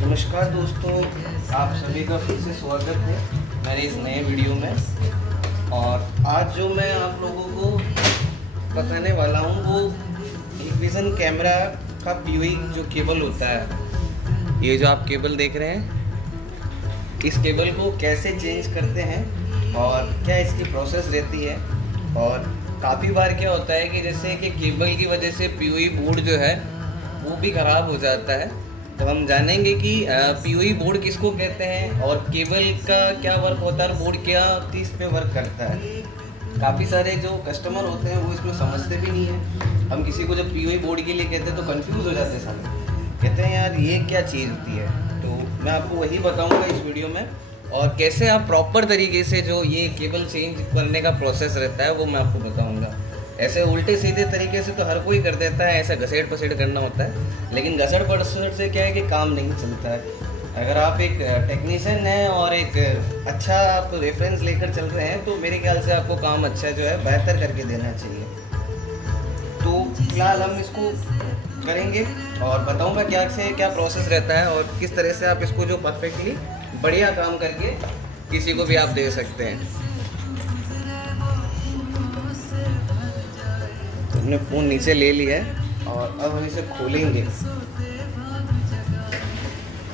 नमस्कार दोस्तों, आप सभी का फिर से स्वागत है मेरे इस नए वीडियो में। और आज जो मैं आप लोगों को बताने वाला हूँ वो हिकविज़न कैमरा का पीओई जो केबल होता है, ये जो आप केबल देख रहे हैं, इस केबल को कैसे चेंज करते हैं और क्या इसकी प्रोसेस रहती है। और काफ़ी बार क्या होता है कि जैसे कि केबल की वजह से पीओई बोर्ड जो है वो भी ख़राब हो जाता है। तो हम जानेंगे कि पीओई बोर्ड किसको कहते हैं और केबल का क्या वर्क होता है और बोर्ड क्या किस पे वर्क करता है। काफ़ी सारे जो कस्टमर होते हैं वो इसमें समझते भी नहीं है। हम किसी को जब पीओई बोर्ड के लिए कहते हैं तो कंफ्यूज हो जाते हैं, सारे कहते हैं यार ये क्या चीज़ होती है। तो मैं आपको वही बताऊँगा इस वीडियो में, और कैसे आप प्रॉपर तरीके से जो ये केबल चेंज करने का प्रोसेस रहता है वो मैं आपको बताऊँगा। ऐसे उल्टे सीधे तरीके से तो हर कोई कर देता है, ऐसा घसेट पसेट करना होता है, लेकिन घसड़ पसड़ से क्या है कि काम नहीं चलता है। अगर आप एक टेक्नीशियन हैं और एक अच्छा आप रेफरेंस लेकर चल रहे हैं तो मेरे ख्याल से आपको काम अच्छा जो है बेहतर करके देना चाहिए। तो फिलहाल हम इसको करेंगे और बताऊंगा क्या प्रोसेस रहता है और किस तरह से आप इसको जो परफेक्टली बढ़िया काम करके किसी को भी आप दे सकते हैं। हमने फ़ोन नीचे ले लिया है और अब हम इसे खोलेंगे।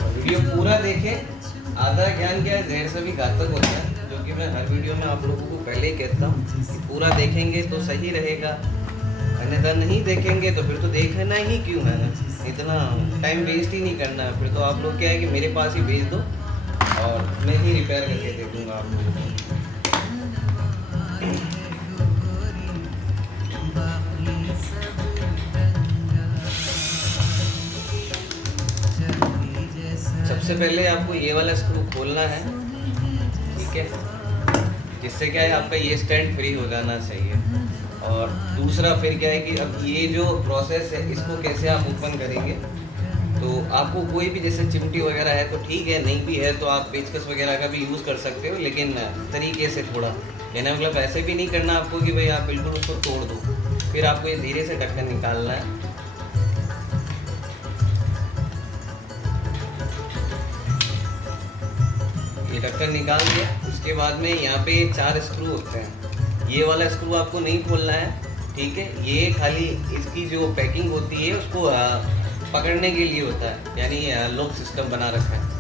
वीडियो पूरा देखें, आधा ज्ञान क्या है जहर से भी घातक होता है, जो कि मैं हर वीडियो में आप लोगों को पहले ही कहता हूँ कि पूरा देखेंगे तो सही रहेगा, अन्यथा नहीं देखेंगे तो फिर तो देखना ही क्यों है ना, इतना टाइम वेस्ट ही नहीं करना है। फिर तो आप लोग क्या है कि मेरे पास ही भेज दो और मैं ही रिपेयर करके दे दूँगा आप लोगों को। सबसे पहले आपको ये वाला स्क्रू खोलना है, ठीक है, जिससे क्या है आपका ये स्टैंड फ्री हो जाना चाहिए। और दूसरा फिर क्या है कि अब ये जो प्रोसेस है इसको कैसे आप ओपन करेंगे। तो आपको कोई भी जैसे चिमटी वगैरह है तो ठीक है, नहीं भी है तो आप पेचकस वगैरह का भी यूज़ कर सकते हो, लेकिन तरीके से थोड़ा कहना मतलब ऐसे भी नहीं करना आपको कि भाई आप बिल्कुल उसको तोड़ दो। फिर आपको ये धीरे से ढक्कन निकालना है। ये ढक्कन निकाल दिया, उसके बाद में यहाँ पे 4 स्क्रू होते हैं। ये वाला स्क्रू आपको नहीं खोलना है, ठीक है, ये खाली इसकी जो पैकिंग होती है उसको पकड़ने के लिए होता है, यानी लॉक सिस्टम बना रखा है।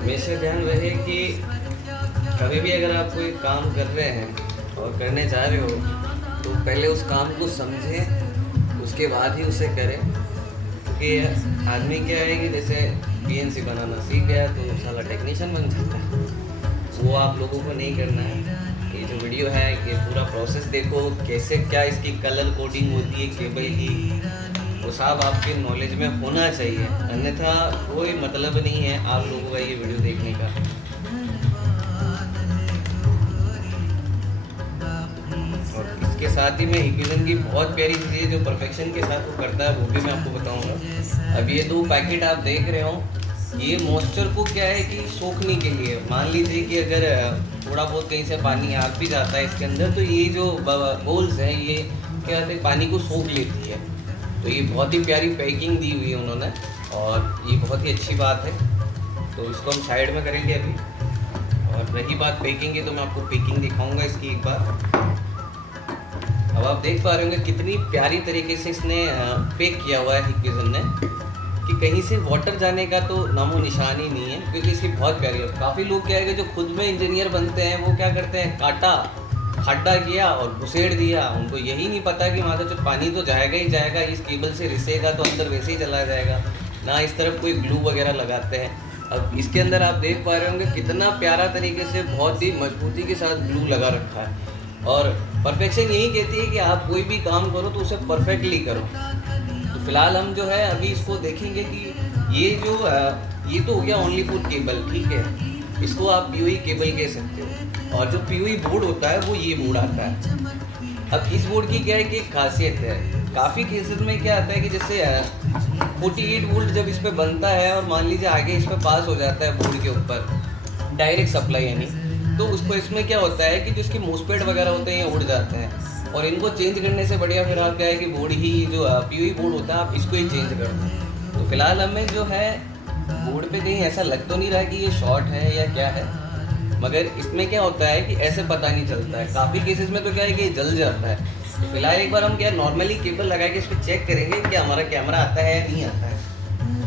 हमेशा ध्यान रहे कि कभी भी अगर आप कोई काम कर रहे हैं और करने जा रहे हो तो पहले उस काम को समझें, उसके बाद ही उसे करें। क्योंकि आदमी क्या है कि जैसे पीएनसी बनाना सीख गया तो साला टेक्नीशियन बन जाता है, वो आप लोगों को नहीं करना है। ये जो वीडियो है ये पूरा प्रोसेस देखो, कैसे क्या इसकी कलर कोडिंग होती है केबल की, वो सब आपके नॉलेज में होना चाहिए, अन्यथा कोई मतलब नहीं है आप लोगों का ये वीडियो देखने का। और इसके साथ ही मैं हिकविज़न की बहुत प्यारी चीज़ें जो परफेक्शन के साथ वो करता है वो भी मैं आपको बताऊंगा। अब ये 2 पैकेट आप देख रहे हो, ये मॉइस्चर को क्या है कि सोखने के लिए, मान लीजिए कि अगर थोड़ा बहुत कहीं से पानी आ भी जाता है इसके अंदर तो ये जो होल्स हैं ये क्या कहते हैं पानी को सोख लेती है। तो ये बहुत ही प्यारी पैकिंग दी हुई है उन्होंने और ये बहुत ही अच्छी बात है। तो इसको हम साइड में करेंगे अभी। और रही बात पैकिंग की तो मैं आपको पैकिंग दिखाऊंगा इसकी एक बार। अब आप देख पा रहे होंगे कितनी प्यारी तरीके से इसने पैक किया हुआ है हिकविज़न ने, कि कहीं से वाटर जाने का तो नामो निशान ही नहीं है, क्योंकि इसकी बहुत प्यारी है। काफ़ी लोग क्या है कि जो खुद में इंजीनियर बनते हैं वो क्या करते हैं, काटा खड्डा किया और घुसेड़ दिया, उनको यही नहीं पता कि वहाँ से जो पानी तो जाएगा ही जाएगा, इस केबल से रिसेगा तो अंदर वैसे ही चला जाएगा ना, इस तरफ कोई ग्लू वगैरह लगाते हैं। अब इसके अंदर आप देख पा रहे होंगे कितना प्यारा तरीके से बहुत ही मजबूती के साथ ग्लू लगा रखा है। और परफेक्शन यही कहती है कि आप कोई भी काम करो तो उसे परफेक्टली करो। तो फिलहाल हम जो है अभी इसको देखेंगे कि ये तो हो गया ओनली फॉर केबल, ठीक है, इसको आप पीओई केबल कह सकते हो। और जो पीओई बोर्ड होता है वो ये बोर्ड आता है। अब इस बोर्ड की क्या है कि एक खासियत है, काफ़ी केसेस में क्या आता है कि जैसे 48 वोल्ट जब इस पे बनता है और मान लीजिए आगे इस पे पास हो जाता है बोर्ड के ऊपर डायरेक्ट सप्लाई यानी, तो उसको इसमें क्या होता है कि जो इसके मोस्पेट वगैरह होते हैं ये उड़ जाते हैं, और इनको चेंज करने से बढ़िया फिर आप क्या है कि बोर्ड ही जो पीयूई बोर्ड होता है आप इसको ही चेंज कर दो। तो फिलहाल हमें जो है बोर्ड पे कहीं ऐसा लग तो नहीं रहा कि ये शॉर्ट है या क्या है, मगर इसमें क्या होता है कि ऐसे पता नहीं चलता है। काफ़ी केसेस में तो क्या है कि जल जाता है। तो फिलहाल एक बार हम क्या नॉर्मली केबल लगा के इस पर चेक करेंगे कि हमारा कैमरा आता है या नहीं आता है।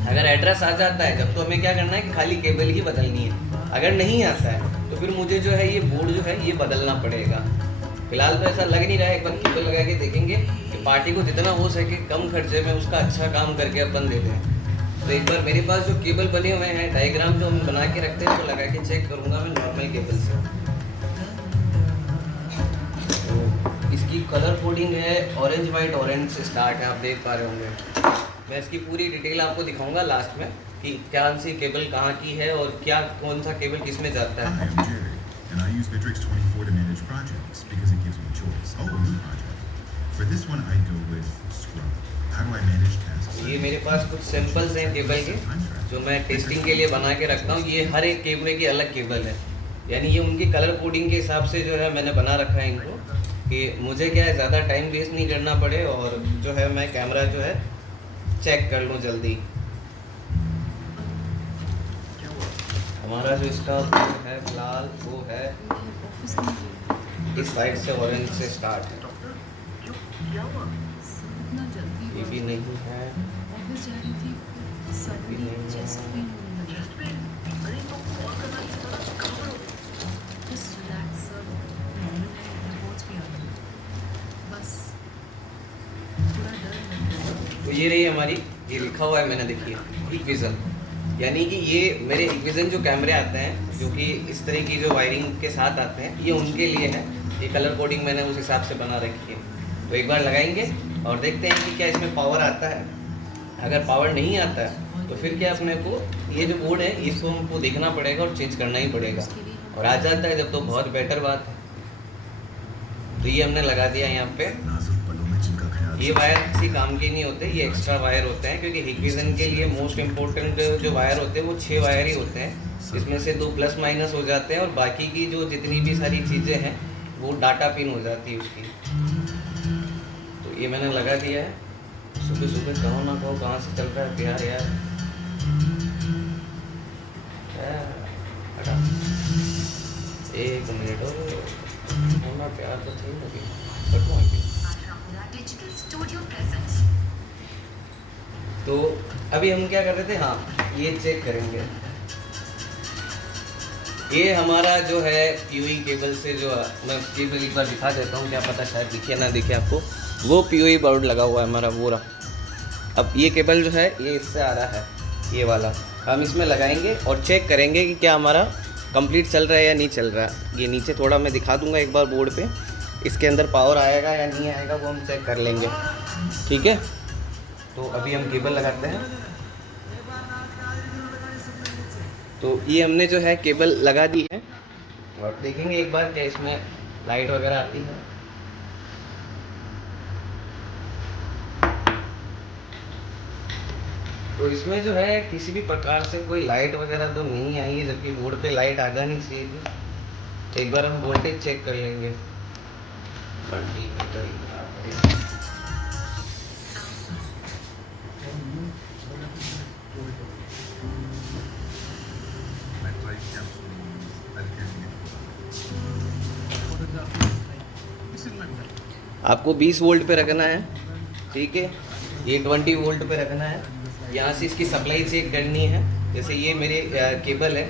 अगर एड्रेस आ जाता है जब, तो हमें क्या करना है कि खाली केबल ही बदलनी है। अगर नहीं आता है तो फिर मुझे जो है ये बोर्ड जो है ये बदलना पड़ेगा। फिलहाल तो ऐसा लग नहीं रहा है, एक बार केबल लगा के देखेंगे कि पार्टी को जितना हो सके कम खर्चे में उसका अच्छा काम करके अपन देते हैं। तो एक बार मेरे पास जो केबल बने हुए हैं, डायग्राम जो हम बना के रखते हैं, तो लगा के चेक करूँगा मैं नॉर्मल केबल से। तो इसकी कलर कोडिंग है ऑरेंज वाइट ऑरेंज से स्टार्ट है, आप देख पा रहे होंगे। मैं इसकी पूरी डिटेल आपको दिखाऊंगा लास्ट में कि क्या सी केबल कहाँ की है और क्या कौन सा केबल किस में जाता है। And I use Bittrex 24 to manage projects because it gives me choice. Oh, a new project. For this one, I go with Scrum. How do I manage tasks? ये मेरे पास कुछ सैंपल्स हैं केबल के जो मैं टेस्टिंग के लिए बना के रखता हूँ। ये हर एक केबल की अलग केबल है, यानी ये उनकी कलर कोडिंग के हिसाब से जो है मैंने बना रखा है इनको, कि मुझे क्या है ज़्यादा टाइम वेस्ट नहीं करना पड़े और जो है मैं कैमरा जो है चेक कर लूँ जल्दी। हमारा जो इसका है फिलहाल वो है इस साइड से ऑरेंज से स्टार्ट है, ये भी नहीं है, तो ये रही हमारी, ये लिखा हुआ है मैंने देखिए हिकविज़न, यानी कि ये मेरे हिकविज़न जो कैमरे आते हैं जो कि इस तरह की जो वायरिंग के साथ आते हैं ये उनके लिए है। ये कलर कोडिंग मैंने उस हिसाब से बना रखी है। तो एक बार लगाएंगे और देखते हैं कि क्या इसमें पावर आता है। अगर पावर नहीं आता है तो फिर क्या अपने को ये जो बोर्ड है इसको हमको देखना पड़ेगा और चेंज करना ही पड़ेगा, और आ जाता है जब तो बहुत बेटर बात है। तो ये हमने लगा दिया यहाँ पे। ये वायर किसी काम के नहीं होते, ये एक्स्ट्रा वायर होते हैं, क्योंकि हिकविज़न के लिए मोस्ट इम्पोर्टेंट जो वायर होते हैं वो 6 वायर ही होते हैं। इसमें से 2 प्लस माइनस हो जाते हैं और बाकी की जो जितनी भी सारी चीज़ें हैं वो डाटा पिन हो जाती है उसकी। तो ये मैंने लगा दिया है। सुबह सुबह कहो ना कहो कहाँ से चल रहा है प्यार यार। एक मिनट होना प्यार तो थी लगी तो अभी हम क्या कर रहे थे, हाँ ये चेक करेंगे। ये हमारा जो है पीयूई केबल से जो मैं केबल एक बार दिखा देता हूँ, क्या पता शायद दिखे ना दिखे आपको। वो पीयूई बोर्ड लगा हुआ है हमारा पूरा। अब ये केबल जो है ये इससे आ रहा है, ये वाला हम इसमें लगाएंगे और चेक करेंगे कि क्या हमारा कंप्लीट चल रहा है या नहीं चल रहा है। ये नीचे थोड़ा मैं दिखा दूंगा एक बार बोर्ड पे, इसके अंदर पावर आएगा या नहीं आएगा वो हम चेक कर लेंगे, ठीक है। तो अभी हम केबल लगाते हैं। तो ये हमने जो है केबल लगा दी है और देखेंगे एक बार क्या इसमें लाइट वगैरह आती है। तो इसमें जो है किसी भी प्रकार से कोई लाइट वगैरह तो नहीं आई है, जबकि बोर्ड पे लाइट आ जानी चाहिए थी। एक बार हम वोल्टेज चेक कर लेंगे। आपको 20 वोल्ट पे रखना है, ठीक है। ये 20 वोल्ट पे रखना है। यहाँ से इसकी सप्लाई चेक करनी है। जैसे ये मेरे केबल है,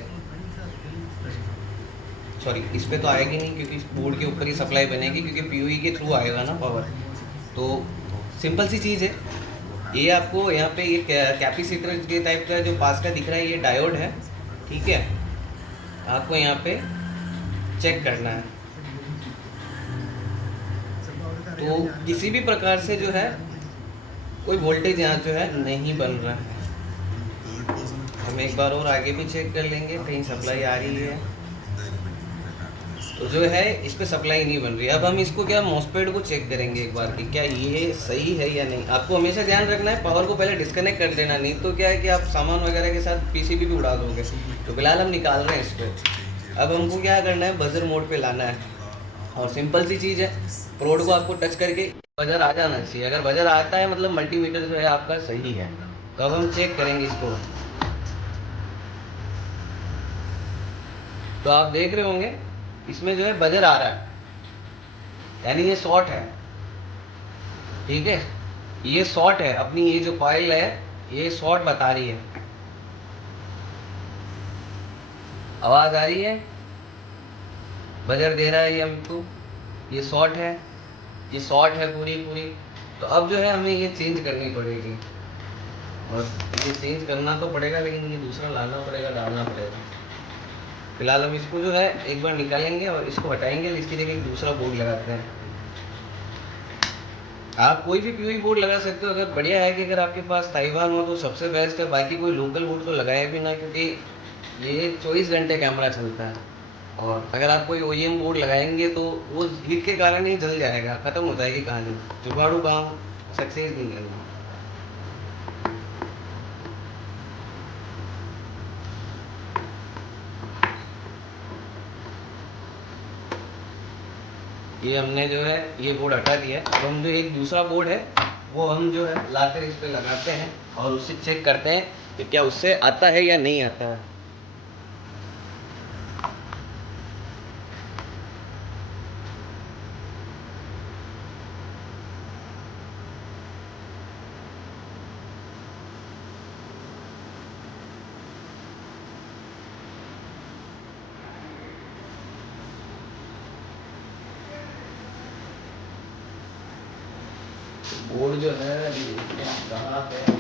सॉरी इस पे तो आएगी नहीं क्योंकि इस बोर्ड के ऊपर ही सप्लाई बनेगी, क्योंकि पीयूई के थ्रू आएगा ना पावर। तो सिंपल सी चीज़ है। ये आपको यहाँ पे ये कैपेसिटर के टाइप का जो पास का दिख रहा है ये डायोड है, ठीक है। आपको यहाँ पे चेक करना है। तो किसी भी प्रकार से जो है कोई वोल्टेज यहाँ जो है नहीं बन रहा है। हम एक बार और आगे भी चेक कर लेंगे कहीं सप्लाई आ रही है। तो जो है इस पे सप्लाई नहीं बन रही। अब हम इसको क्या मॉसफेट को चेक करेंगे एक बार कि क्या ये सही है या नहीं। आपको हमेशा ध्यान रखना है पावर को पहले डिस्कनेक्ट कर देना, नहीं तो क्या है कि आप सामान वगैरह के साथ पीसीबी भी उड़ा दोगे। तो फिलहाल हम निकाल रहे हैं इसको। अब हमको क्या करना है, बजर मोड पे लाना है और सिंपल सी चीज़ है, प्रोड को आपको टच करके बजर आ जाना चाहिए। अगर बजर आता है मतलब मल्टीमीटर जो है आपका सही है। तो अब हम चेक करेंगे इसको। तो आप देख रहे होंगे इसमें जो है बजर आ रहा है, यानी ये शॉर्ट है। ठीक है, ये शॉर्ट है, अपनी ये जो कॉइल है ये शॉर्ट बता रही है। आवाज़ आ रही है, बजर दे रहा है ये हमको, ये शॉर्ट है, ये शॉर्ट है पूरी पूरी। तो अब जो है हमें ये चेंज करनी पड़ेगी, और ये चेंज करना तो पड़ेगा, लेकिन ये दूसरा लाना पड़ेगा, डालना पड़ेगा। फिलहाल हम इसको जो है एक बार निकालेंगे और इसको हटाएंगे, इसकी जगह एक दूसरा बोर्ड लगाते हैं। आप कोई भी पीओई बोर्ड लगा सकते हो। अगर बढ़िया है कि अगर आपके पास ताइवान हो तो सबसे बेस्ट है, बाकी कोई लोकल बोर्ड तो लगाए भी ना, क्योंकि ये 24 घंटे कैमरा चलता है। और अगर आप कोई ओईएम बोर्ड लगाएंगे तो वो हीट के कारण ही जल जाएगा, ख़त्म हो जाएगी कहानी, जुगाड़ू काम सक्सेस नहीं करना। ये हमने जो है ये बोर्ड हटा दिया है। अब हम जो एक दूसरा बोर्ड है वो हम जो है लाकर इस पे लगाते हैं और उससे चेक करते हैं कि क्या उससे आता है या नहीं आता है। बोर्ड जो है कहाँ पे,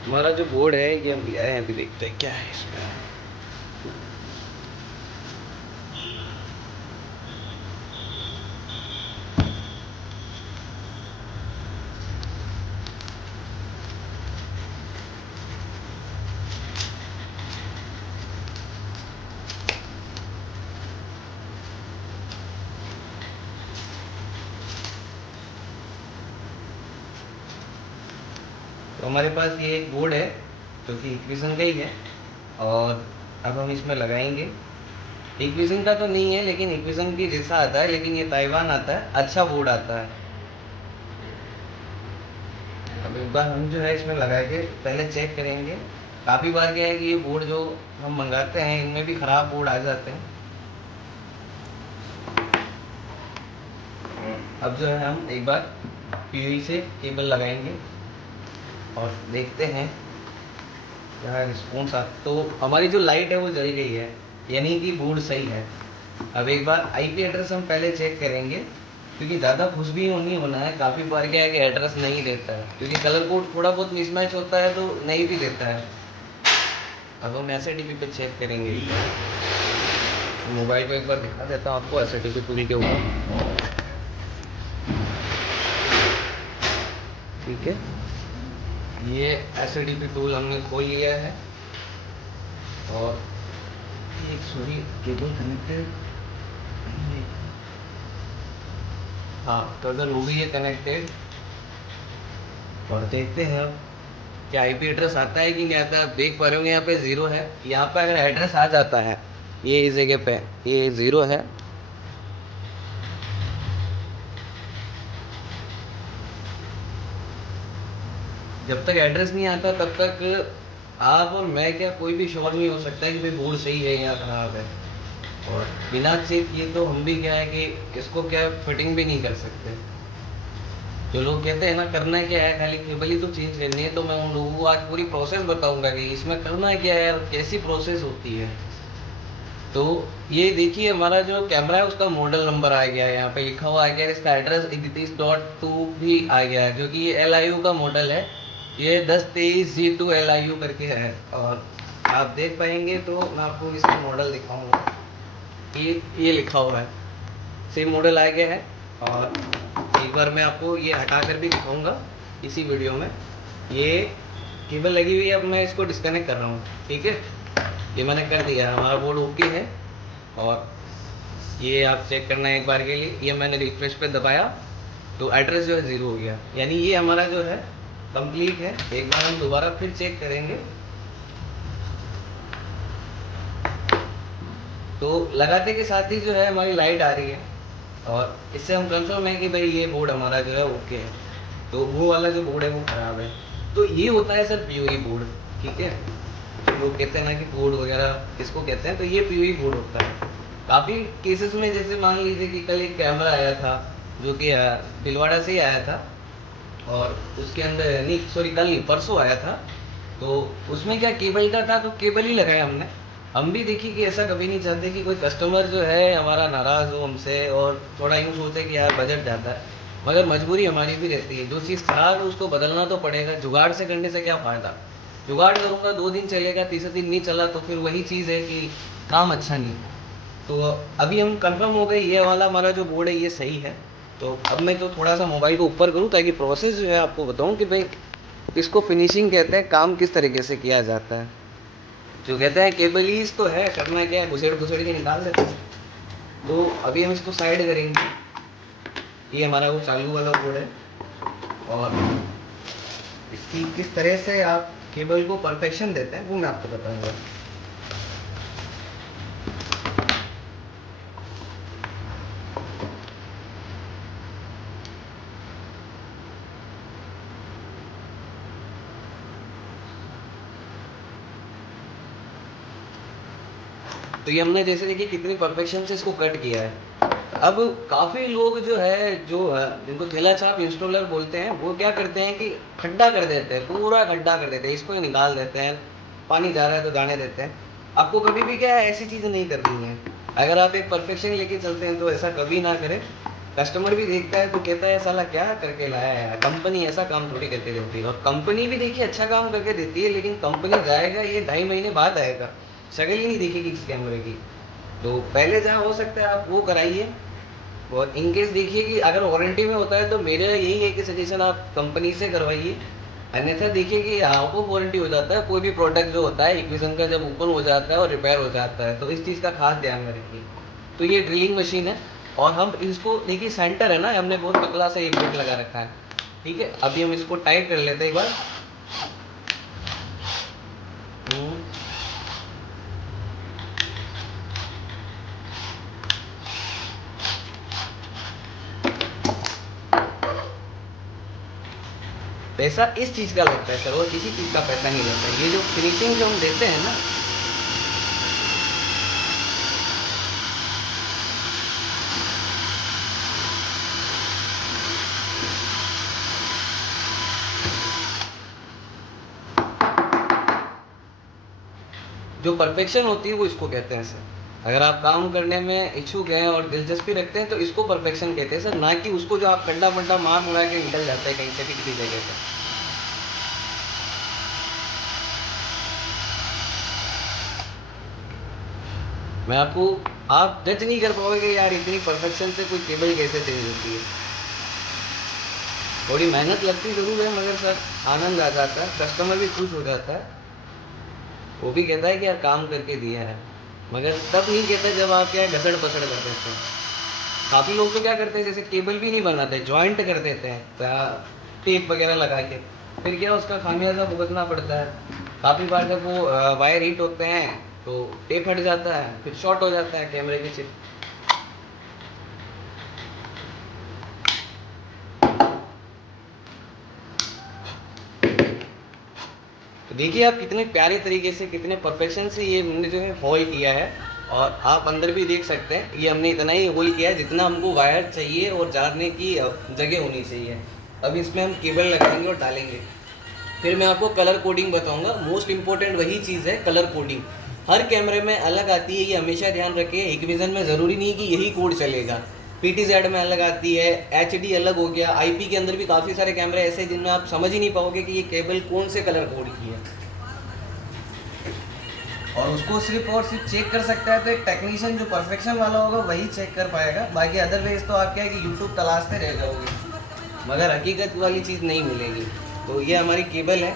हमारा जो बोर्ड है ये हम लिया है, अभी देखते हैं क्या है इसमें। तो हमारे पास ये एक बोर्ड है जो कि इक्विजन का ही है, और अब हम इसमें लगाएंगे। इक्विजन का तो नहीं है, लेकिन इक्विजन की जैसा आता है, लेकिन ये ताइवान आता है, अच्छा बोर्ड आता है। अब एक बार हम जो है इसमें लगा के पहले चेक करेंगे। काफ़ी बार क्या है कि ये बोर्ड जो हम मंगाते हैं इनमें भी ख़राब बोर्ड आ जाते हैं। अब जो है हम एक बार पीयूई से केबल लगाएंगे और देखते हैं क्या रिस्पॉन्स आ। तो हमारी जो लाइट है वो जल गई है, यानी कि बोर्ड सही है। अब एक बार आईपी एड्रेस हम पहले चेक करेंगे, क्योंकि ज़्यादा खुश भी नहीं होना है। काफ़ी बार क्या है कि एड्रेस नहीं देता है, क्योंकि कलर कोड थोड़ा बहुत मिसमैच होता है तो नहीं भी देता है। अब हम एसएटीपी पे चेक करेंगे। मोबाइल को एक बार दिखा देता हूँ आपको एसएटीपी टूल के ऊपर। ठीक है, ये एसएटीपी टूल हमने खोल लिया है और एक सॉरी केबल कनेक्टेड, हाँ तो अगर वो भी है कनेक्टेड। और देखते हैं अब क्या आईपी एड्रेस आता है कि नहीं आता है। देख पा रहे होंगे यहाँ पे 0 है। यहाँ पे अगर एड्रेस आ जाता है ये इस जगह पे ये 0 है, जब तक एड्रेस नहीं आता तब तक आप और मैं क्या कोई भी श्योर नहीं हो सकता कि भाई बोर्ड सही है या ख़राब है। और बिना चेक किए तो हम भी क्या है कि इसको क्या फिटिंग भी नहीं कर सकते। जो लोग कहते हैं ना करना क्या है, खाली केबल ही तो चेंज करनी है, तो मैं उन लोगों को आज पूरी प्रोसेस बताऊंगा कि इसमें करना क्या है और कैसी प्रोसेस होती है। तो ये देखिए हमारा जो कैमरा है उसका मॉडल नंबर आ गया है, यहाँ पे लिखा हुआ आ गया है, इसका एड्रेस 31.2 भी आ गया है, जो कि ये LIU का मॉडल है। ये 1023G2 LIU करके है, और आप देख पाएंगे तो मैं आपको इसका मॉडल दिखाऊंगा। ये लिखा हुआ है, सेम मॉडल आ गया है। और एक बार मैं आपको ये हटा कर भी दिखाऊंगा इसी वीडियो में। ये केबल लगी हुई है, अब मैं इसको डिस्कनेक्ट कर रहा हूँ, ठीक है। ये मैंने कर दिया, हमारा बोर्ड ओके है। और ये आप चेक करना है एक बार के लिए, ये मैंने रिफ्रेश पे दबाया तो एड्रेस जो है 0 हो गया, यानी ये हमारा जो है कंप्लीट है। एक बार हम दोबारा फिर चेक करेंगे तो लगाते के साथ ही जो है हमारी लाइट आ रही है, और इससे हम कंफर्म है कि भाई ये बोर्ड हमारा जो है ओके है। तो वो वाला जो बोर्ड है वो ख़राब है। तो ये होता है सर POE बोर्ड, ठीक है। लोग कहते हैं ना कि बोर्ड वगैरह किसको कहते हैं, तो ये POE बोर्ड होता है। काफ़ी केसेस में जैसे मान लीजिए कि कल एक कैमरा आया था जो कि भीलवाड़ा से ही आया था, और उसके अंदर नहीं, सॉरी कल नहीं परसों आया था। तो उसमें क्या केबल का था, तो केबल ही लगाया हमने। हम भी देखिए कि ऐसा कभी नहीं चाहते कि कोई कस्टमर जो है हमारा नाराज़ हो हमसे, और थोड़ा यूँ सोचे कि यार बजट जाता है, मगर मजबूरी हमारी भी रहती है। जो चीज़ ख़राब है उसको बदलना तो पड़ेगा, जुगाड़ से करने से क्या फ़ायदा। जुगाड़ करूँगा 2 दिन चलेगा, तीसरे दिन नहीं चला तो फिर वही चीज़ है कि काम अच्छा नहीं। तो अभी हम कंफर्म हो गए ये वाला हमारा जो बोर्ड है ये सही है। तो अब मैं तो थोड़ा सा मोबाइल को ऊपर करूँ ताकि प्रोसेस जो है आपको बताऊँ कि भाई इसको फिनिशिंग कहते हैं, काम किस तरीके से किया जाता है। जो कहते हैं केबलीज तो है, करना क्या है, घुसेड़ घुसेड़ के निकाल देते हैं। तो अभी हम इसको साइड करेंगे। ये हमारा वो चालू वाला बोर्ड है, और इसकी किस तरह से आप केबल को परफेक्शन देते हैं वो मैं आपको बताऊंगा। तो ये हमने जैसे देखिए कितनी परफेक्शन से इसको कट किया है। अब काफ़ी लोग जो है जिनको थैला छाप इंस्टॉलर बोलते हैं, वो क्या करते हैं कि खड्डा कर देते हैं, पूरा खड्डा कर देते हैं, इसको ही निकाल देते हैं, पानी जा रहा है तो जाने देते हैं। आपको कभी भी क्या है ऐसी चीज़ नहीं करनी है। अगर आप एक परफेक्शन लेके चलते हैं तो ऐसा कभी ना करें। कस्टमर भी देखता है तो कहता है साला क्या करके लाया है, कंपनी ऐसा काम थोड़ी करके देती है। और कंपनी भी देखिए अच्छा काम करके देती है, लेकिन कंपनी जाएगा ये 2.5 महीने बाद आएगा, शक्ल ही नहीं देखेगी इस कैमरे की। तो पहले जहाँ हो सकता है आप वो कराइए। और इन केस देखिए कि अगर वारंटी में होता है तो मेरा यही है कि सजेशन आप कंपनी से करवाइए। अन्यथा देखिए कि आउट ऑफ वारंटी हो जाता है कोई भी प्रोडक्ट जो होता है इक्विजन का, जब ओपन हो जाता है और रिपेयर हो जाता है, तो इस चीज़ का खास ध्यान में रखिए। तो ये ड्रिलिंग मशीन है, और हम इसको देखिए सेंटर है ना, हमने बहुत पतला सा एक बेल्ट लगा रखा है, ठीक है। अभी हम इसको टाइट कर लेते हैं एक बार। पैसा इस चीज़ का लगता है सर, और किसी चीज़ का पैसा नहीं लगता है। ये जो फिनिशिंग जो हम देते हैं ना, जो परफेक्शन होती है वो इसको कहते हैं सर। अगर आप काम करने में इच्छुक हैं और दिलचस्पी रखते हैं तो इसको परफेक्शन कहते हैं सर, ना कि उसको जो आप खड्डा फड्डा मार मुड़ा के निकल जाता है कहीं से भी किसी जगह से। मैं आपको, आप जज नहीं कर पाओगे यार इतनी परफेक्शन से कोई केबल कैसे चेंज होती है। थोड़ी मेहनत लगती ज़रूर है, मगर सर आनंद आ जाता है, कस्टमर भी खुश हो जाता है, वो भी कहता है कि यार काम करके दिया है। मगर तब नहीं कहता जब आप क्या घसड़ पसड़ कर देते हैं। काफ़ी लोग तो क्या करते हैं जैसे केबल भी नहीं बनाते, जॉइंट कर देते हैं टेप वगैरह लगा के, फिर क्या उसका खामियाजा भुगतना पड़ता है। काफ़ी बार जब वो वायर हीट होते हैं तो टेप हट जाता है, फिर शॉर्ट हो जाता है कैमरे की चिप। तो देखिए आप कितने प्यारे तरीके से, कितने परफेक्शन से ये हमने जो है होल किया है। और आप अंदर भी देख सकते हैं, ये हमने इतना ही होल किया है जितना हमको वायर चाहिए और जाने की जगह होनी चाहिए। अब इसमें हम केबल लगाएंगे और डालेंगे। फिर मैं आपको कलर कोडिंग बताऊंगा। मोस्ट इंपॉर्टेंट वही चीज़ है, कलर कोडिंग। हर कैमरे में अलग आती है, ये हमेशा ध्यान रखिए। हिकविज़न में ज़रूरी नहीं कि यही कोड चलेगा, PTZ में अलग आती है, HD अलग हो गया, IP के अंदर भी काफ़ी सारे कैमरे ऐसे हैं जिनमें आप समझ ही नहीं पाओगे कि ये केबल कौन से कलर कोड की है। और उसको सिर्फ और सिर्फ चेक कर सकता है तो एक टेक्नीशियन जो परफेक्शन वाला होगा वही चेक कर पाएगा। बाकी अदरवाइज तो आप क्या है कि यूट्यूब तलाशते रह जाओगे, मगर हकीकत वाली चीज़ नहीं मिलेगी। तो ये हमारी केबल है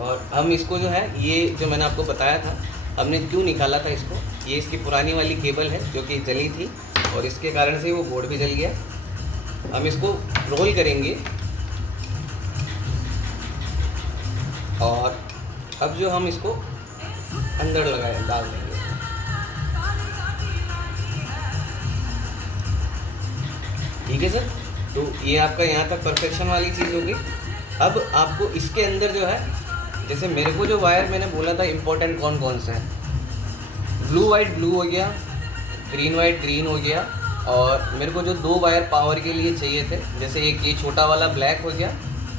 और हम इसको जो है, ये जो मैंने आपको बताया था हमने क्यों निकाला था इसको, ये इसकी पुरानी वाली केबल है जो कि जली थी और इसके कारण से वो बोर्ड भी जल गया। हम इसको रोल करेंगे और अब जो हम इसको अंदर डाल देंगे। ठीक है सर, तो ये आपका यहाँ तक परफेक्शन वाली चीज़ होगी। अब आपको इसके अंदर जो है, जैसे मेरे को जो वायर मैंने बोला था इम्पोर्टेंट कौन कौन सा है, ब्लू वाइट ब्लू हो गया, ग्रीन वाइट ग्रीन हो गया, और मेरे को जो 2 वायर पावर के लिए चाहिए थे, जैसे एक ये छोटा वाला ब्लैक हो गया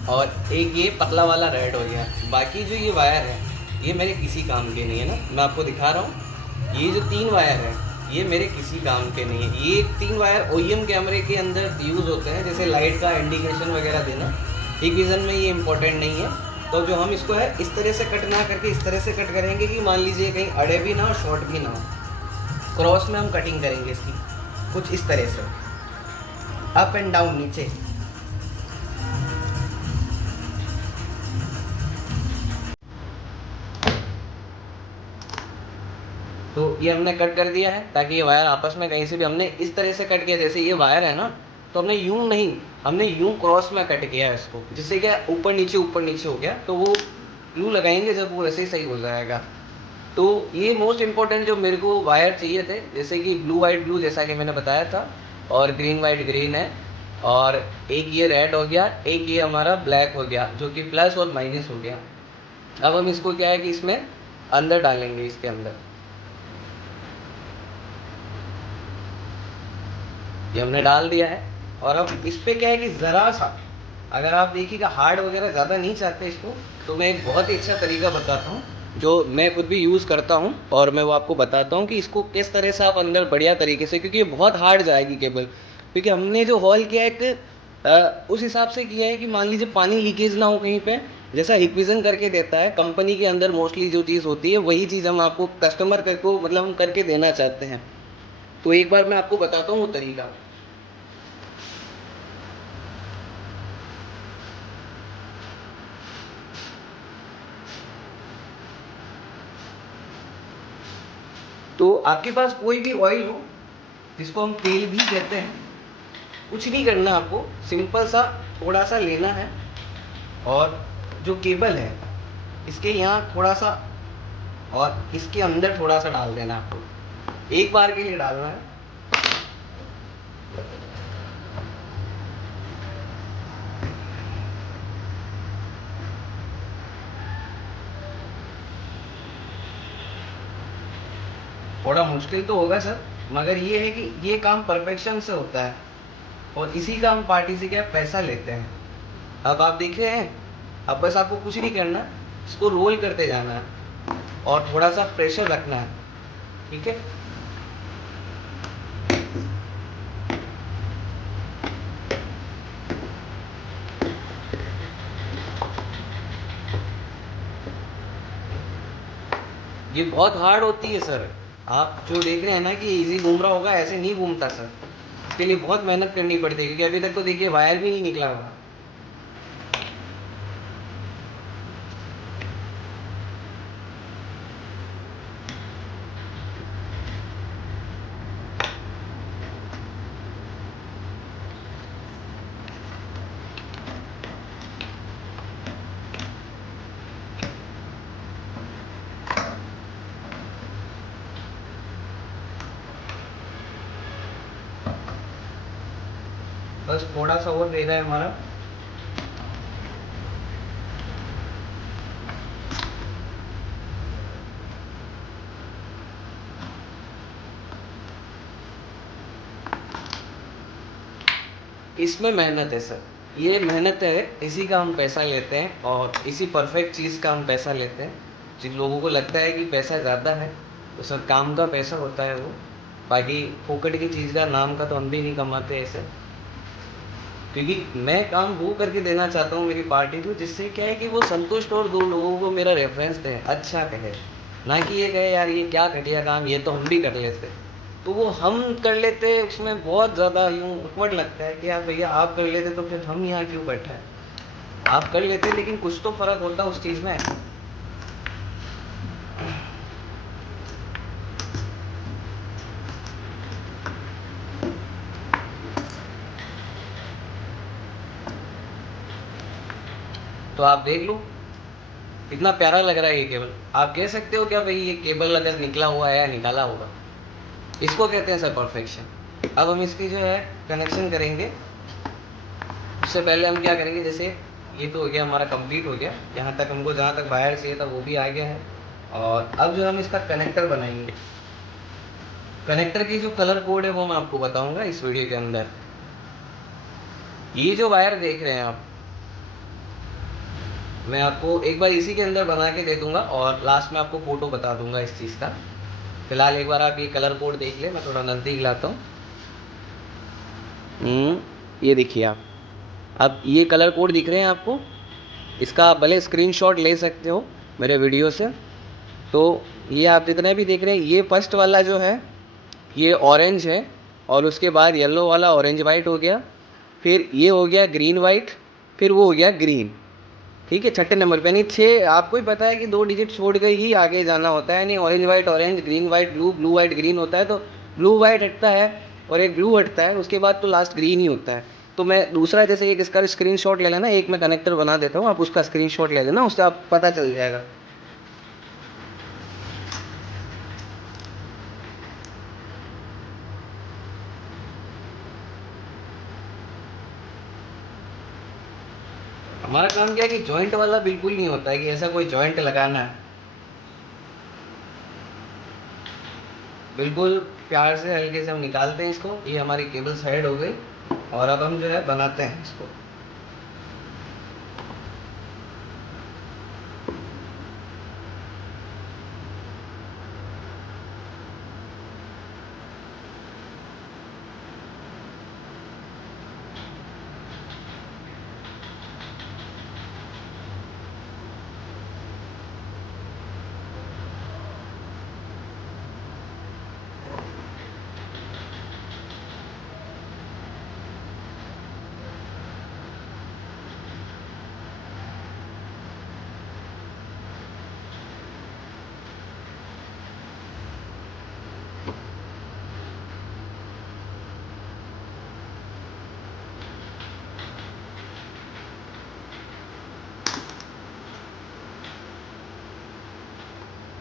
और एक ये पतला वाला रेड हो गया। बाकी जो ये वायर है ये मेरे किसी काम के नहीं है ना, मैं आपको दिखा रहा हूँ। ये जो 3 वायर है ये मेरे किसी काम के नहीं है। ये 3 वायर OEM कैमरे के अंदर यूज़ होते हैं, जैसे लाइट का इंडिकेशन वगैरह देना। हिकविज़न में ये इंपॉर्टेंट नहीं है। तो जो हम इसको है इस तरह से कट ना करके इस तरह से कट करेंगे कि मान लीजिए कहीं अड़े भी ना और शॉर्ट भी ना हो। क्रॉस में हम कटिंग करेंगे इसकी कुछ इस तरह से, अप एंड डाउन नीचे। तो ये हमने कट कर दिया है ताकि ये वायर आपस में कहीं से भी, हमने इस तरह से कट किया, जैसे ये वायर है ना, तो हमने यूं नहीं, हमने यूं क्रॉस में कट किया है इसको, जिससे क्या ऊपर नीचे हो गया। तो वो ग्लू लगाएंगे जब वो ऐसे ही सही हो जाएगा। तो ये मोस्ट इम्पॉर्टेंट जो मेरे को वायर चाहिए थे, जैसे कि ब्लू वाइट ब्लू जैसा कि मैंने बताया था, और ग्रीन वाइट ग्रीन है, और एक ये रेड हो गया, एक ये हमारा ब्लैक हो गया जो कि प्लस और माइनस हो गया। अब हम इसको क्या है कि इसमें अंदर डालेंगे, इसके अंदर ये हमने डाल दिया है। और अब इस पर क्या है कि ज़रा सा, अगर आप देखिएगा हार्ड वगैरह ज़्यादा नहीं चाहते इसको, तो मैं एक बहुत ही अच्छा तरीका बताता हूँ जो मैं खुद भी यूज़ करता हूँ, और मैं वो आपको बताता हूँ कि इसको किस तरह से आप अंदर बढ़िया तरीके से, क्योंकि ये बहुत हार्ड जाएगी केबल, क्योंकि हमने जो हॉल किया है एक उस हिसाब से किया है कि मान लीजिए पानी लीकेज ना हो कहीं पे, जैसा हिकविज़न करके देता है कंपनी के अंदर मोस्टली जो चीज़ होती है वही चीज़ हम आपको कस्टमर को मतलब हम करके देना चाहते हैं। तो एक बार मैं आपको बताता हूँ वो तरीका। तो आपके पास कोई भी ऑयल हो, जिसको हम तेल भी कहते हैं, कुछ नहीं करना आपको, सिंपल सा थोड़ा सा लेना है और जो केबल है इसके यहाँ थोड़ा सा और इसके अंदर थोड़ा सा डाल देना आपको, एक बार के लिए डालना है। थोड़ा मुश्किल तो होगा सर, मगर ये है कि ये काम परफेक्शन से होता है और इसी का हम पार्टी से क्या पैसा लेते हैं। अब आप देख रहे हैं, अब बस आपको कुछ नहीं करना, इसको रोल करते जाना है और थोड़ा सा प्रेशर रखना है। ठीक है, ये बहुत हार्ड होती है सर। आप जो देख रहे हैं ना कि इजी घूम रहा होगा, ऐसे नहीं घूमता सर, इसके लिए बहुत मेहनत करनी पड़ती है, क्योंकि अभी तक तो देखिए वायर भी नहीं निकला होगा। बस थोड़ा सा और देना है हमारा। इसमें मेहनत है सर, ये मेहनत है, इसी का हम पैसा लेते हैं और इसी परफेक्ट चीज़ का हम पैसा लेते हैं। जिन लोगों को लगता है कि पैसा ज़्यादा है तो सब काम का पैसा होता है वो, बाकी फोकट की चीज़ का नाम का तो हम भी नहीं कमाते ऐसे। क्योंकि मैं काम वो करके देना चाहता हूँ मेरी पार्टी को, जिससे क्या है कि वो संतुष्ट और दो लोगों को मेरा रेफरेंस दें, अच्छा कहे, ना कि ये कहे यार ये क्या घटिया काम, ये तो हम भी कर लेते। तो वो हम कर लेते उसमें बहुत ज़्यादा यूँ awkward लगता है कि यार भैया आप कर लेते तो फिर हम यहाँ क्यों बैठे हैं। आप कर लेते लेकिन कुछ तो फ़र्क होता उस चीज़ में। तो आप देख लो कितना प्यारा लग रहा है ये केबल। आप कह सकते हो क्या भाई ये केबल अगर निकला हुआ है या निकाला होगा, इसको कहते हैं सर परफेक्शन। अब हम इसकी जो है कनेक्शन करेंगे, उससे पहले हम क्या करेंगे, जैसे ये तो हो गया हमारा कंप्लीट हो गया, यहाँ तक हमको जहाँ तक वायर चाहिए था वो भी आ गया है। और अब जो हम इसका कनेक्टर बनाएंगे, कनेक्टर की जो कलर कोड है वो मैं आपको बताऊंगा इस वीडियो के अंदर। ये जो वायर देख रहे हैं आप, मैं आपको एक बार इसी के अंदर बना के दे दूंगा और लास्ट में आपको फ़ोटो बता दूंगा इस चीज़ का। फिलहाल एक बार आप ये कलर कोड देख ले, मैं थोड़ा नज़दीक लाता हूँ। ये देखिए आप, अब ये कलर कोड दिख रहे हैं आपको, इसका आप भले स्क्रीनशॉट ले सकते हो मेरे वीडियो से। तो ये आप जितने भी देख रहे हैं, ये फर्स्ट वाला जो है ये ऑरेंज है, और उसके बाद येलो वाला ऑरेंज वाइट हो गया, फिर ये हो गया ग्रीन वाइट, फिर वो हो गया ग्रीन। ठीक है, छठे नंबर पे, यानी 6 आपको ही पता है कि 2 डिजिट छोड़ कर ही आगे जाना होता है। यानी orange white orange, green white blue, blue white green होता है, तो ब्लू वाइट हटता है और एक ब्लू हटता है, उसके बाद तो लास्ट ग्रीन ही होता है। तो मैं दूसरा जैसे एक इसका स्क्रीनशॉट ले लेना, एक मैं कनेक्टर बना देता हूँ, आप उसका स्क्रीनशॉट ले लेना, उससे आप पता चल जाएगा। हमारा काम क्या है कि जॉइंट वाला बिल्कुल नहीं होता है कि ऐसा कोई जॉइंट लगाना है, बिल्कुल प्यार से हल्के से हम निकालते हैं इसको। ये हमारी केबल साइड हो गई और अब हम जो है बनाते हैं इसको।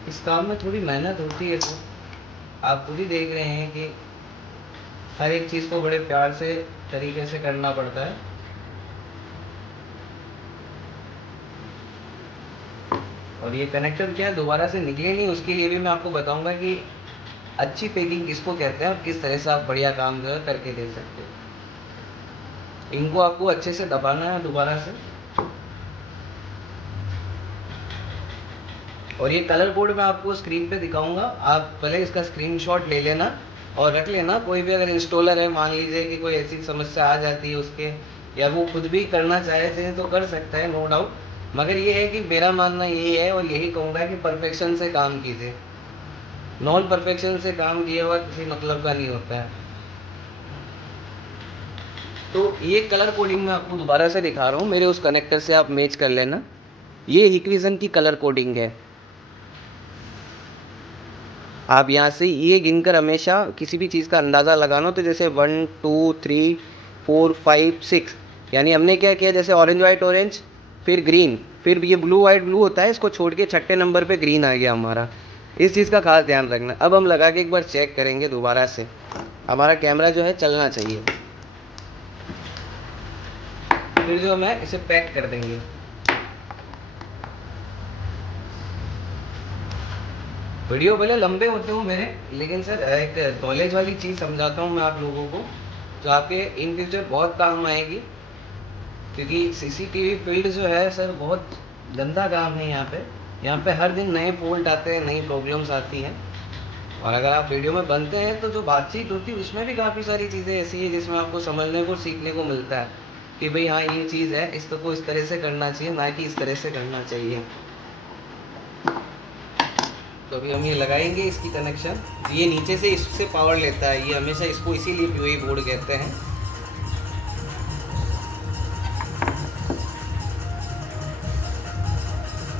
इस काम में थोड़ी मेहनत होती है, तो आप खुद ही देख रहे हैं कि हर एक चीज़ को बड़े प्यार से तरीके से करना पड़ता है। और ये कनेक्टर क्या है दोबारा से निकले नहीं, उसके लिए भी मैं आपको बताऊंगा कि अच्छी पैकिंग किसको कहते हैं और किस तरह से आप बढ़िया काम जो है करके दे सकते हो। इनको आपको अच्छे से दबाना है दोबारा से। और ये कलर कोड मैं आपको स्क्रीन पे दिखाऊंगा, आप पहले इसका स्क्रीनशॉट ले लेना और रख लेना। कोई भी अगर इंस्टॉलर है, मान लीजिए कि कोई ऐसी समस्या आ जाती है उसके, या वो खुद भी करना चाहते हैं तो कर सकता है, नो डाउट। मगर ये है कि मेरा मानना ये है और यही कहूँगा कि परफेक्शन से काम कीजिए, नॉन परफेक्शन से काम किया हुआ किसी मतलब का नहीं होता है। तो ये कलर कोडिंग मैं आपको दोबारा से दिखा रहा हूँ, मेरे उस कनेक्टर से आप मैच कर लेना। ये हिक्विज़न की कलर कोडिंग है। आप यहाँ से ये गिनकर हमेशा किसी भी चीज़ का अंदाज़ा लगाना, तो जैसे 1 2 3 4 5 6, यानी हमने क्या किया, जैसे ऑरेंज वाइट ऑरेंज, फिर ग्रीन, फिर ये ब्लू वाइट ब्लू होता है, इसको छोड़ के छठे नंबर पे ग्रीन आ गया हमारा। इस चीज़ का खास ध्यान रखना। अब हम लगा के एक बार चेक करेंगे दोबारा से, हमारा कैमरा जो है चलना चाहिए। फिर जो हम इसे पैक कर देंगे। वीडियो भले लंबे होते हो मेरे, लेकिन सर एक नॉलेज वाली चीज़ समझाता हूँ मैं आप लोगों को, जो आपके इन फ्यूचर बहुत काम आएगी। क्योंकि सीसीटीवी फील्ड जो है सर बहुत गंदा काम है यहाँ पे हर दिन नए फॉल्ट आते हैं, नई प्रॉब्लम्स आती हैं। और अगर आप वीडियो में बनते हैं तो जो बातचीत होती है उसमें भी काफ़ी सारी चीज़ें ऐसी है जिसमें आपको समझने को सीखने को मिलता है कि भाई हाँ ये चीज़ है, इसको इस तरह से करना चाहिए, ना कि इस तरह से करना चाहिए। तो अभी हम ये लगाएंगे इसकी कनेक्शन। ये नीचे से इससे पावर लेता है, ये हमेशा इसको इसीलिए पीओई बोर्ड कहते हैं।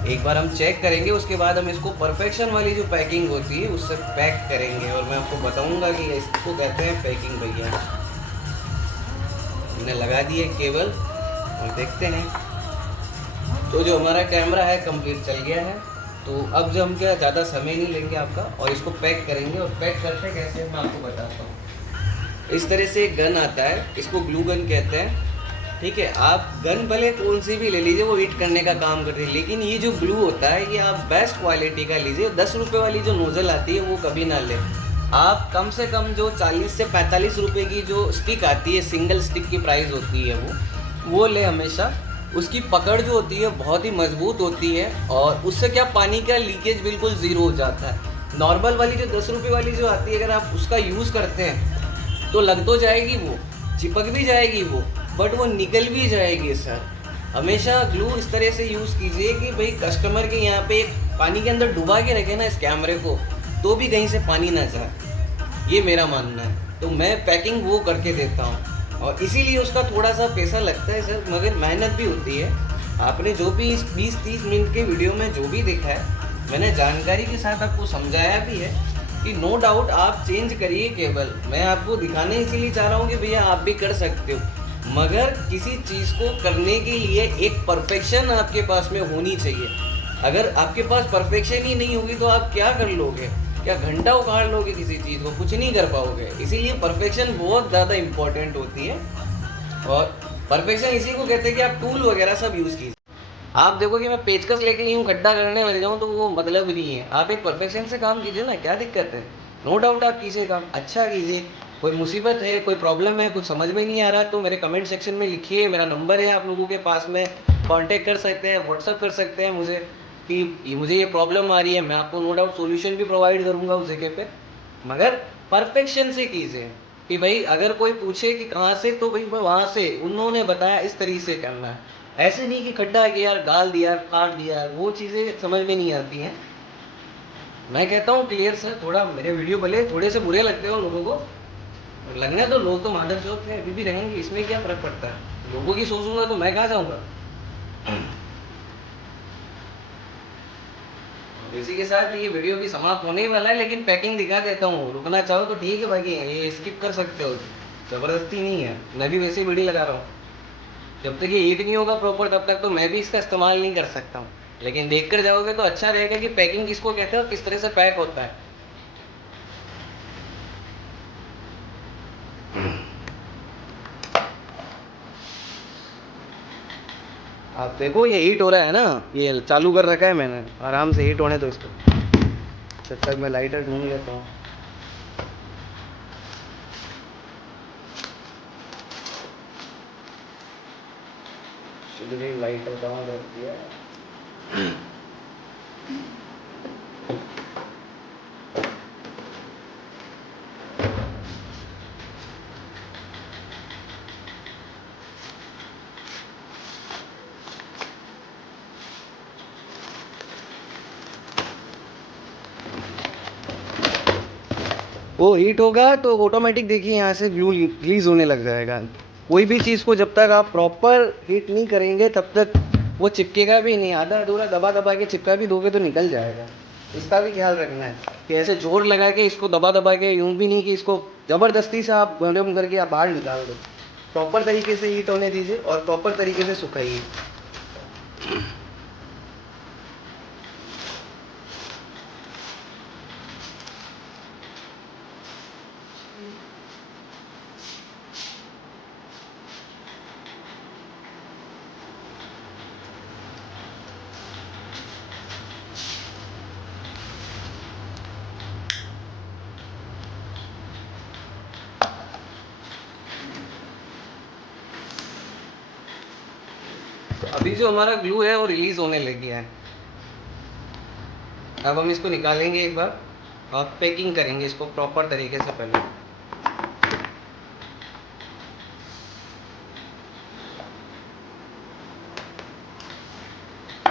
एक बार हम चेक करेंगे, उसके बाद हम इसको परफेक्शन वाली जो पैकिंग होती है उससे पैक करेंगे और मैं आपको बताऊंगा कि इसको कहते हैं पैकिंग। भैया हमने लगा दिए केबल और देखते हैं। तो जो हमारा कैमरा है कंप्लीट चल गया है। तो अब जो हम क्या ज़्यादा समय नहीं लेंगे आपका और इसको पैक करेंगे। और पैक करते कैसे मैं आपको बताता हूँ। इस तरह से एक गन आता है, इसको ग्लू गन कहते हैं, ठीक है। आप गन भले कौन सी भी ले लीजिए, वो हिट करने का काम करती है, लेकिन ये जो ग्लू होता है ये आप बेस्ट क्वालिटी का लीजिए। 10 रुपये वाली जो नोज़ल आती है वो कभी ना लें। आप कम से कम जो 40 से 45 रुपये की जो स्टिक आती है, सिंगल स्टिक की प्राइस होती है वो ले हमेशा। उसकी पकड़ जो होती है बहुत ही मजबूत होती है और उससे क्या पानी का लीकेज बिल्कुल ज़ीरो हो जाता है। नॉर्मल वाली जो 10 रुपये वाली जो आती है, अगर आप उसका यूज़ करते हैं तो लग तो जाएगी, वो चिपक भी जाएगी वो, बट वो निकल भी जाएगी सर। हमेशा ग्लू इस तरह से यूज़ कीजिए कि भाई कस्टमर के यहाँ पे एक पानी के अंदर डुबा के रखे ना इस कैमरे को, तो भी कहीं से पानी ना जाए, ये मेरा मानना है। तो मैं पैकिंग वो करके देता हूँ और इसीलिए उसका थोड़ा सा पैसा लगता है सर, मगर मेहनत भी होती है। आपने जो भी इस 20-30 मिनट के वीडियो में जो भी देखा है, मैंने जानकारी के साथ आपको समझाया भी है कि नो डाउट आप चेंज करिए केबल। मैं आपको दिखाने इसीलिए चाह रहा हूँ कि भैया आप भी कर सकते हो, मगर किसी चीज़ को करने के लिए एक परफेक्शन आपके पास में होनी चाहिए। अगर आपके पास परफेक्शन ही नहीं होगी तो आप क्या कर लोगे? क्या घंटा उखाड़ लोगे किसी चीज़ को? कुछ नहीं कर पाओगे। इसीलिए परफेक्शन बहुत ज़्यादा इम्पोर्टेंट होती है और परफेक्शन इसी को कहते हैं कि आप टूल वगैरह सब यूज़ कीजिए। आप देखो कि मैं पेचकस लेके यूँ गड्ढा करने लग जाऊँ तो वो मतलब नहीं है। आप एक परफेक्शन से काम कीजिए ना, क्या दिक्कत है? नो डाउट आप कीजिए काम, अच्छा कीजिए। कोई मुसीबत है, कोई प्रॉब्लम है, कुछ समझ में नहीं आ रहा तो मेरे कमेंट सेक्शन में लिखिए, मेरा नंबर है आप लोगों के पास में, कांटेक्ट कर सकते हैं, व्हाट्सअप कर सकते हैं मुझे कि मुझे ये प्रॉब्लम आ रही है। मैं आपको नो डाउट सॉल्यूशन भी प्रोवाइड करूँगा उस जगह पे, मगर परफेक्शन से कीजिए। कि भाई अगर कोई पूछे कि कहाँ से, तो भाई वहाँ से उन्होंने बताया इस तरीके से करना है। ऐसे नहीं कि खड्डा किया यार, गाल दिया, काट दिया, वो चीज़ें समझ में नहीं आती हैं। मैं कहता हूँ क्लियर सर, थोड़ा मेरे वीडियो भले थोड़े से बुरे लगते हो लोगों को, लगने तो लोग तो मादर चौथ में अभी भी रहेंगे, इसमें क्या फ़र्क पड़ता है? लोगों की सोचूंगा तो मैं कहाँ जाऊँगा। इसी के साथ ये वीडियो भी समाप्त होने ही वाला है, लेकिन पैकिंग दिखा देता हूँ। रुकना चाहो तो ठीक है, बाकी ये स्किप कर सकते हो, ज़बरदस्ती नहीं है। मैं भी वैसे ही वीडियो लगा रहा हूँ। जब तक ये हीट नहीं होगा प्रॉपर तब तक तो मैं भी इसका इस्तेमाल नहीं कर सकता हूँ, लेकिन देख कर जाओगे तो अच्छा रहेगा कि पैकिंग किसको कहते हैं और किस तरह से पैक होता है। आप देखो ये हीट हो रहा है ना, ये चालू कर रखा है मैंने, आराम से हीट होने दो इसको। जब तक मैं लाइटर ढूंढ लेता हूँ। लाइटर कहाँ रख दिया? वो हीट होगा तो ऑटोमेटिक देखिए यहाँ से ग्लू रिलीज होने लग जाएगा। कोई भी चीज़ को जब तक आप प्रॉपर हीट नहीं करेंगे तब तक वो चिपकेगा भी नहीं। आधा अधूरा दबा दबा के चिपका भी दोगे तो निकल जाएगा। इसका भी ख्याल रखना है कि ऐसे जोर लगा के इसको दबा दबा के, यूँ भी नहीं कि इसको ज़बरदस्ती से आप गर्म करके आप बाहर निकाल दो। प्रॉपर तरीके से हीट होने दीजिए और प्रॉपर तरीके से सुखाइए। अभी जो हमारा ग्लू है वो रिलीज होने लग गया है। अब हम इसको निकालेंगे एक बार और पैकिंग करेंगे इसको प्रॉपर तरीके से पहले।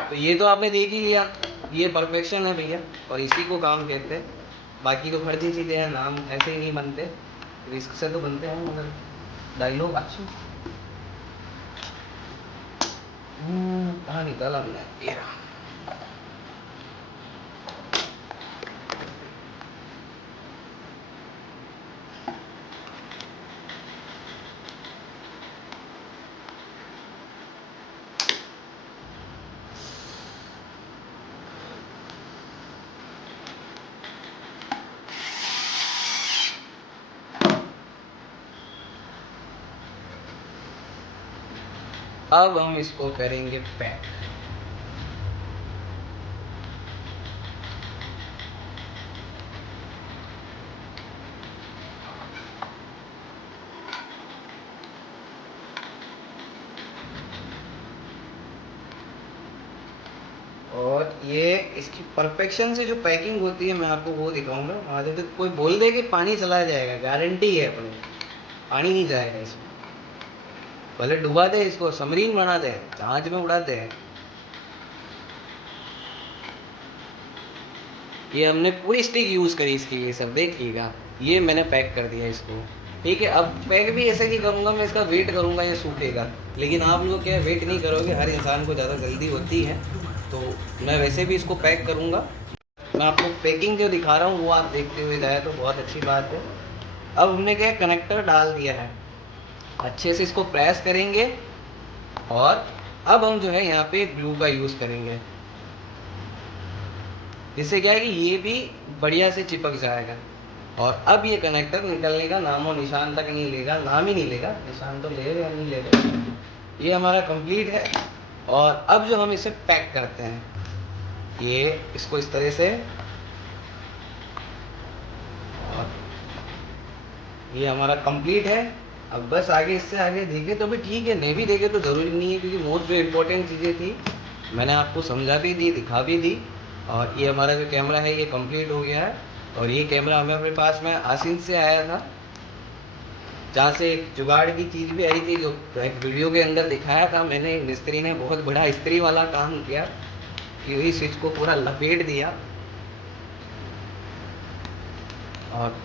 तो ये तो आपने देख ही लिया, ये परफेक्शन है भैया, और इसी को काम कहते हैं। बाकी तो फर्जी चीज़ें हैं, नाम ऐसे ही नहीं बनते, रिस्क से तो बनते हैं, मगर डायलॉग अच्छा कहाँ निकाला हमने, ये रहा। अब हम इसको करेंगे पैक। और ये इसकी परफेक्शन से जो पैकिंग होती है मैं आपको वो दिखाऊंगा। आधे तक कोई बोल दे कि पानी चला जाएगा, गारंटी है अपने, पानी नहीं जाएगा इसमें। भले डुबा दे इसको, समरीन बना दे, जहाज में उड़ा दे। ये हमने पूरी स्टिक यूज़ करी इसकी, ये सब देखिएगा। ये मैंने पैक कर दिया इसको, ठीक है। अब पैक भी ऐसे ही करूँगा, मैं इसका वेट करूँगा, ये सूखेगा। लेकिन आप लोग क्या वेट नहीं करोगे, हर इंसान को ज़्यादा जल्दी होती है, तो मैं वैसे भी इसको पैक करूँगा। मैं आपको पैकिंग जो दिखा रहा हूँ वो आप देखते हुए जाए तो बहुत अच्छी बात है। अब हमने क्या कनेक्टर डाल दिया है, अच्छे से इसको प्रेस करेंगे और अब हम जो है यहाँ पे ग्लू का यूज़ करेंगे, जिससे क्या है कि ये भी बढ़िया से चिपक जाएगा। और अब ये कनेक्टर निकलने का नामो निशान तक नहीं लेगा, नाम ही नहीं लेगा, निशान तो ले रहे नहीं ले रहे। ये हमारा कंप्लीट है। और अब जो हम इसे पैक करते हैं, ये इसको इस तरह से, और ये हमारा कंप्लीट है। अब बस आगे, इससे आगे देखे तो भी ठीक है, नहीं भी देखे तो ज़रूरी नहीं है, क्योंकि मोस्ट जो इम्पोर्टेंट चीज़ें थी मैंने आपको समझा भी दी, दिखा भी दी। और ये हमारा जो कैमरा है ये कंप्लीट हो गया है। और ये कैमरा हमें अपने पास में आसिन से आया था, जहाँ से एक जुगाड़ की चीज़ भी आई थी, जो एक वीडियो के अंदर दिखाया था मैंने। मिस्त्री ने बहुत बड़ा इस्त्री वाला काम किया, यही स्विच को पूरा लपेट दिया। और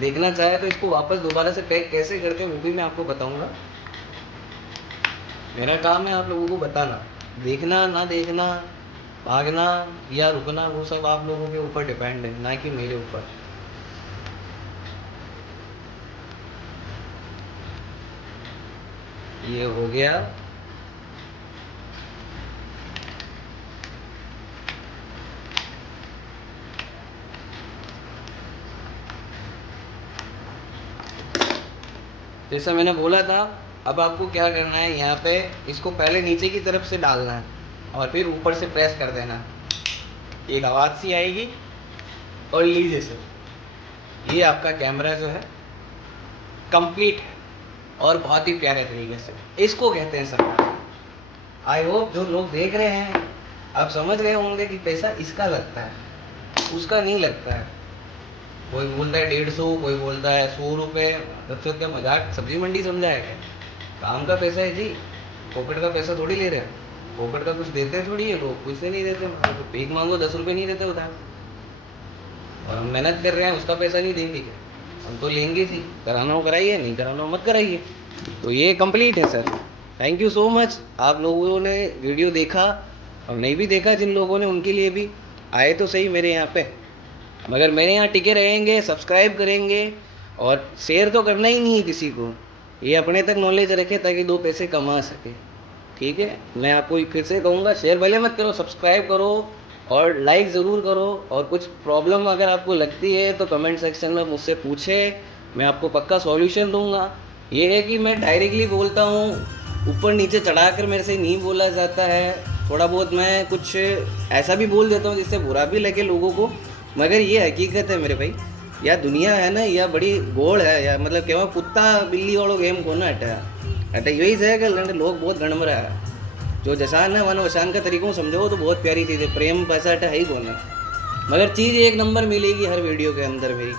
देखना चाहे तो इसको वापस दोबारा से पैक कैसे करते हैं वो भी मैं आपको बताऊंगा। मेरा काम है आप लोगों को बताना, देखना ना देखना, भागना या रुकना, वो सब आप लोगों के ऊपर डिपेंड है, ना कि मेरे ऊपर। ये हो गया। जैसा मैंने बोला था, अब आपको क्या करना है, यहाँ पे इसको पहले नीचे की तरफ से डालना है और फिर ऊपर से प्रेस कर देना। एक आवाज़ सी आएगी और लीजिए सर, ये आपका कैमरा जो है कंप्लीट है और बहुत ही प्यारे तरीके से। इसको कहते हैं सरकार। आई होप जो लोग देख रहे हैं आप समझ रहे होंगे कि पैसा इसका लगता है, उसका नहीं लगता है। कोई बोलता है 150, कोई बोलता है 100 रुपये। सबसे क्या मजाक, सब्जी मंडी समझा है क्या? काम का पैसा है जी, पॉकेट का पैसा थोड़ी ले रहे हैं। पॉकेट का कुछ देते हैं थोड़ी है लोग, कुछ से नहीं देते। भीख मांगो 10 रुपये नहीं देते उधार, और हम मेहनत कर रहे हैं उसका पैसा नहीं देंगे क्या? हम तो लेंगे ही, कराना हो कराइए, नहीं कराना हो मत कराइए। तो ये कंप्लीट है sir. Thank you so much, आप लोगों ने वीडियो देखा, और नहीं भी देखा जिन लोगों ने, उनके लिए भी आए तो सही मेरे यहाँ पे। मगर मेरे यहाँ टिके रहेंगे, सब्सक्राइब करेंगे, और शेयर तो करना ही नहीं है किसी को। ये अपने तक नॉलेज रखे ताकि 2 पैसे कमा सके, ठीक है। मैं आपको फिर से कहूँगा, शेयर भले मत करो, सब्सक्राइब करो और लाइक ज़रूर करो। और कुछ प्रॉब्लम अगर आपको लगती है तो कमेंट सेक्शन में मुझसे पूछे, मैं आपको पक्का सॉल्यूशन दूंगा। ये है कि मैं डायरेक्टली बोलता हूँ, ऊपर नीचे चढ़ाकर मेरे से नहीं बोला जाता है। थोड़ा बहुत मैं कुछ ऐसा भी बोल देता हूँ जिससे बुरा भी लगे लोगों को, मगर ये हकीकत है मेरे भाई। या दुनिया है ना, या बड़ी गोड़ है, या मतलब क्या कुत्ता बिल्ली वालों गेम को ना हटा यही से कि लोग बहुत गणमरा है। जो जसान है वन वशान का तरीकों समझो तो बहुत प्यारी चीज़ है। प्रेम पैसा है ही कौन है, मगर चीज़ एक नंबर मिलेगी हर वीडियो के अंदर मेरी।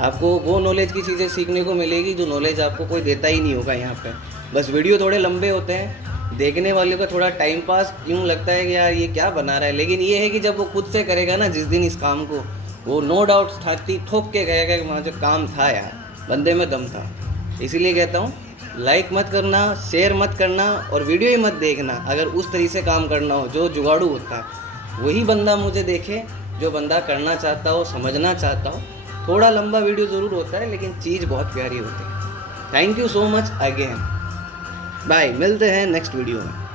आपको वो नॉलेज की चीज़ें सीखने को मिलेगी जो नॉलेज आपको कोई देता ही नहीं होगा यहाँ पे। बस वीडियो थोड़े लंबे होते हैं, देखने वाले को थोड़ा टाइम पास यूँ लगता है कि यार ये क्या बना रहा है, लेकिन ये है कि जब वो खुद से करेगा ना जिस दिन इस काम को, वो नो डाउट छाती ठोक के कहेगा कि वहाँ जो काम था यार बंदे में दम था। इसीलिए कहता हूँ लाइक मत करना, शेयर मत करना और वीडियो ही मत देखना। अगर उस तरीके से काम करना हो जो जुगाड़ू होता है वही बंदा मुझे देखे, जो बंदा करना चाहता हो, समझना चाहता हो। थोड़ा लंबा वीडियो ज़रूर होता है लेकिन चीज़ बहुत प्यारी होती है। Thank you so much again, bye, मिलते हैं नेक्स्ट वीडियो में।